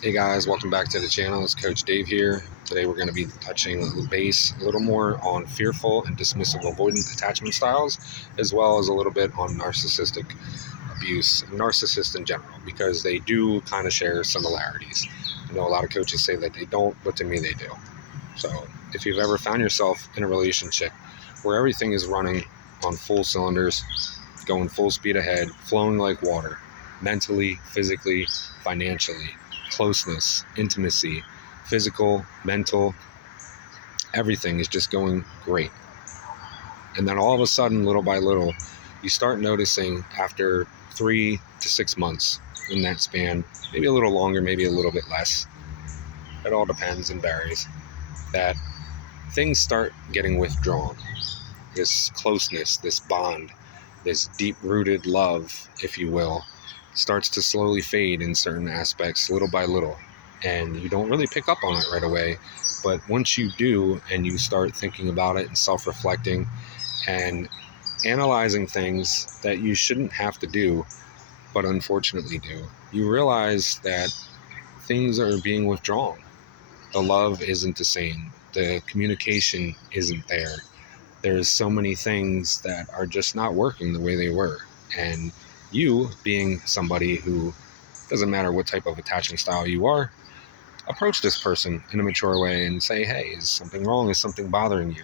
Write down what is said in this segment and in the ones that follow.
Hey guys, welcome back to the channel. It's Coach Dave here. Today we're going to be touching base a little more on fearful and dismissive avoidant attachment styles, as well as a little bit on narcissistic abuse, narcissists in general, because they do kind of share similarities. I know a lot of coaches say that they don't, but to me they do. So if you've ever found yourself in a relationship where everything is running on full cylinders, going full speed ahead, flowing like water, mentally, physically, financially, closeness, intimacy, physical, mental, everything is just going great. And then all of a sudden, little by little, you start noticing after 3 to 6 months in that span, maybe a little longer, maybe a little bit less. It all depends and varies, that things start getting withdrawn. This closeness, this bond, this deep-rooted love, if you will, starts to slowly fade in certain aspects little by little. And you don't really pick up on it right away. But once you do, and you start thinking about it and self-reflecting and analyzing things that you shouldn't have to do, but unfortunately do, you realize that things are being withdrawn. The love isn't the same. The communication isn't there. There's so many things that are just not working the way they were. And you, being somebody who, doesn't matter what type of attachment style you are, approach this person in a mature way and say, hey, is something wrong? Is something bothering you?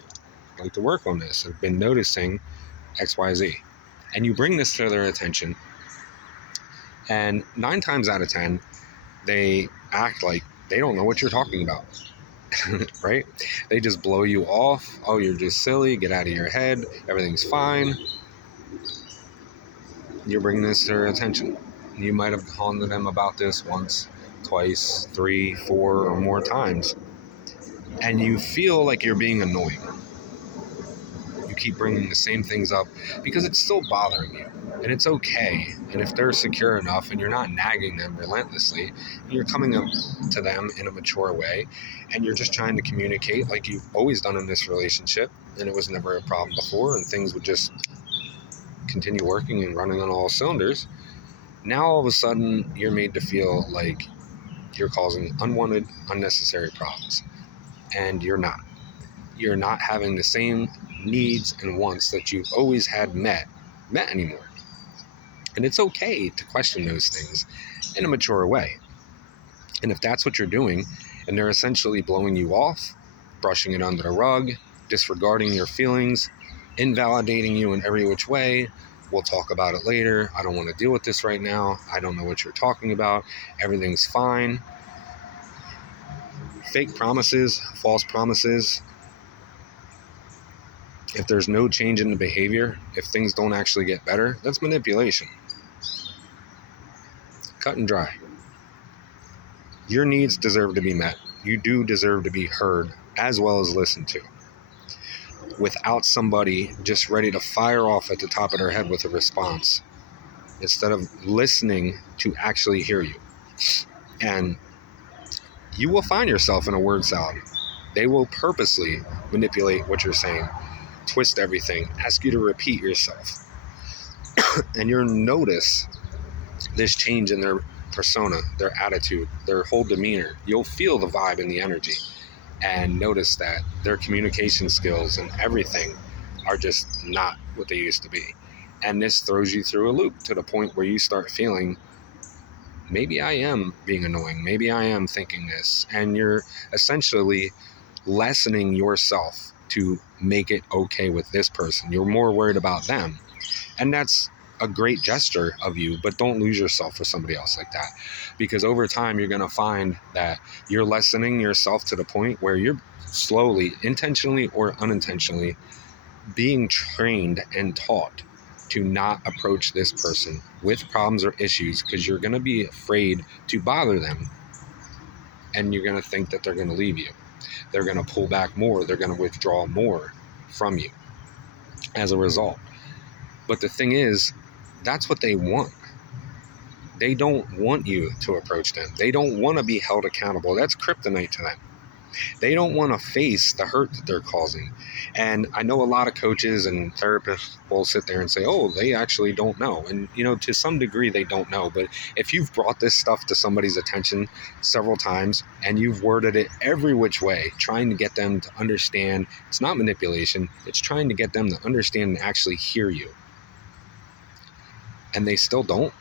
I'd like to work on this. I've been noticing XYZ. And you bring this to their attention, and 9 times out of 10, they act like they don't know what you're talking about. Right? They just blow you off. Oh, you're just silly. Get out of your head. Everything's fine. You're bringing this to their attention. You might have gone to them about this once, twice, 3, 4, or more times. And you feel like you're being annoying. You keep bringing the same things up because it's still bothering you. And it's okay. And if they're secure enough and you're not nagging them relentlessly, and you're coming up to them in a mature way, and you're just trying to communicate like you've always done in this relationship, and it was never a problem before, and things would just continue working and running on all cylinders, now all of a sudden you're made to feel like you're causing unwanted, unnecessary problems. And you're not. You're not having the same needs and wants that you've always had met anymore. And it's okay to question those things in a mature way. And if that's what you're doing, and they're essentially blowing you off, brushing it under the rug, disregarding your feelings, invalidating you in every which way, we'll talk about it later, I don't want to deal with this right now, I don't know what you're talking about, everything's fine. Fake promises, false promises. If there's no change in the behavior, if things don't actually get better, that's manipulation. Cut and dry. Your needs deserve to be met. You do deserve to be heard as well as listened to, without somebody just ready to fire off at the top of their head with a response, instead of listening to actually hear you. And you will find yourself in a word salad. They will purposely manipulate what you're saying, twist everything, ask you to repeat yourself. And you'll notice this change in their persona, their attitude, their whole demeanor. You'll feel the vibe and the energy, and notice that their communication skills and everything are just not what they used to be. And this throws you through a loop to the point where you start feeling, maybe I am being annoying, maybe I am thinking this, and you're essentially lessening yourself to make it okay with this person. You're more worried about them, and that's a great gesture of you, but don't lose yourself for somebody else like that, because over time you're going to find that you're lessening yourself to the point where you're slowly, intentionally or unintentionally, being trained and taught to not approach this person with problems or issues, because you're going to be afraid to bother them, and you're going to think that they're going to leave you. They're going to pull back more. They're going to withdraw more from you as a result. But the thing is, that's what they want. They don't want you to approach them. They don't want to be held accountable. That's kryptonite to them. They don't want to face the hurt that they're causing. And I know a lot of coaches and therapists will sit there and say, oh, they actually don't know. And, to some degree, they don't know. But if you've brought this stuff to somebody's attention several times and you've worded it every which way, trying to get them to understand, it's not manipulation, it's trying to get them to understand and actually hear you. And they still don't,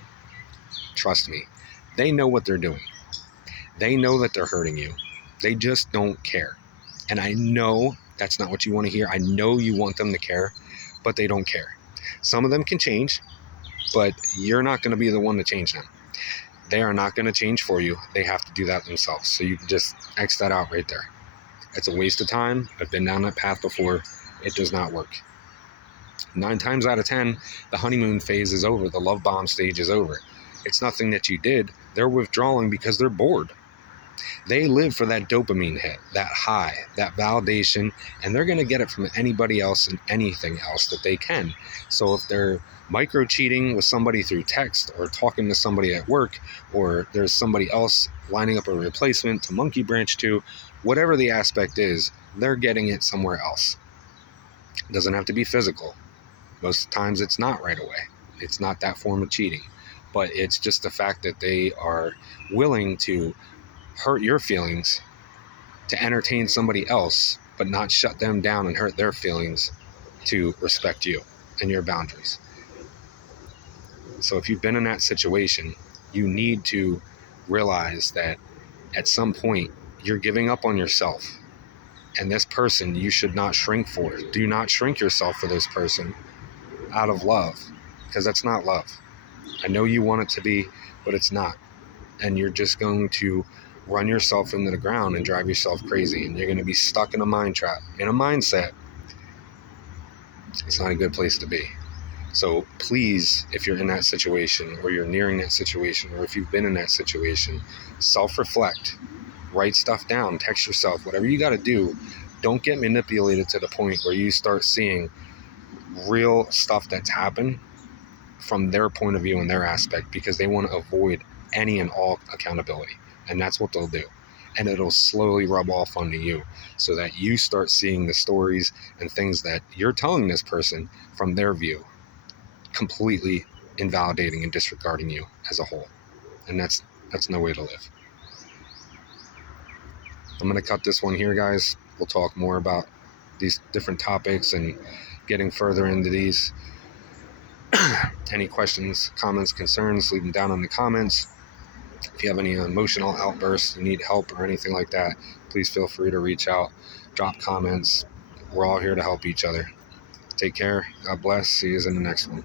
trust me, they know what they're doing. They know that they're hurting you. They just don't care. And I know that's not what you want to hear. I know you want them to care, but they don't care. Some of them can change, but you're not going to be the one to change them. They are not going to change for you. They have to do that themselves. So you can just X that out right there. It's a waste of time. I've been down that path before. It does not work. 9 times out of 10, the honeymoon phase is over. The love bomb stage is over. It's nothing that you did. They're withdrawing because they're bored. They live for that dopamine hit, that high, that validation, and they're going to get it from anybody else and anything else that they can. So if they're micro cheating with somebody through text or talking to somebody at work, or there's somebody else lining up a replacement to monkey branch to, whatever the aspect is, they're getting it somewhere else. It doesn't have to be physical. Most times it's not right away. It's not that form of cheating, but it's just the fact that they are willing to hurt your feelings to entertain somebody else, but not shut them down and hurt their feelings to respect you and your boundaries. So if you've been in that situation, you need to realize that at some point you're giving up on yourself. And this person you should not shrink for. Do not shrink yourself for this person out of love, because that's not love. I know you want it to be, but it's not. And you're just going to run yourself into the ground and drive yourself crazy, and you're going to be stuck in a mind trap, in a mindset. It's not a good place to be. So please, if you're in that situation, or you're nearing that situation, or if you've been in that situation, self-reflect, write stuff down, text yourself, whatever you got to do. Don't get manipulated to the point where you start seeing real stuff that's happened from their point of view and their aspect, because they want to avoid any and all accountability. And that's what they'll do. And it'll slowly rub off onto you, so that you start seeing the stories and things that you're telling this person from their view, completely invalidating and disregarding you as a whole. And that's no way to live. I'm going to cut this one here, guys. We'll talk more about these different topics and getting further into these. Any questions, comments, concerns, leave them down in the comments. If you have any emotional outbursts, you need help or anything like that, please feel free to reach out, drop comments. We're all here to help each other. Take care. God bless. See you in the next one.